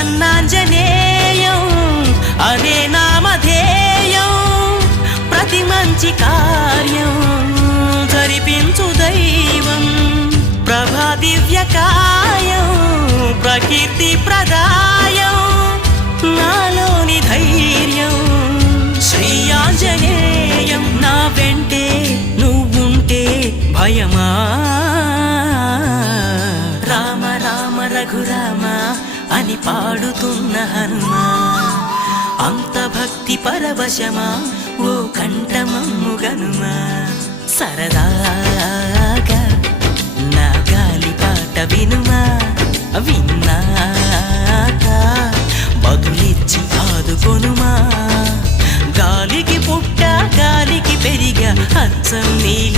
ప్రసన్నాంజనేయం అనే నామధేయం ప్రతి మంచి కార్యం జరిపించు దైవం ప్రభా దివ్యకాయం ప్రకీర్తి ప్రదాయం నాలోని ధైర్యం శ్రీ ఆంజనేయం నా వెంటే నువ్వుంటే భయమా రామ రామ రఘురామ అని పాడుతున్న హనుమా అంత భక్తి పరవశమా ఓ కంఠమమ్ము గనుమా సరదాగా నా గాలి పాట వినుమా విన్నాక బదులిచ్చి ఆదుకొనుమా గాలికి పుట్ట గాలికి పెరిగా అచ్చం నీల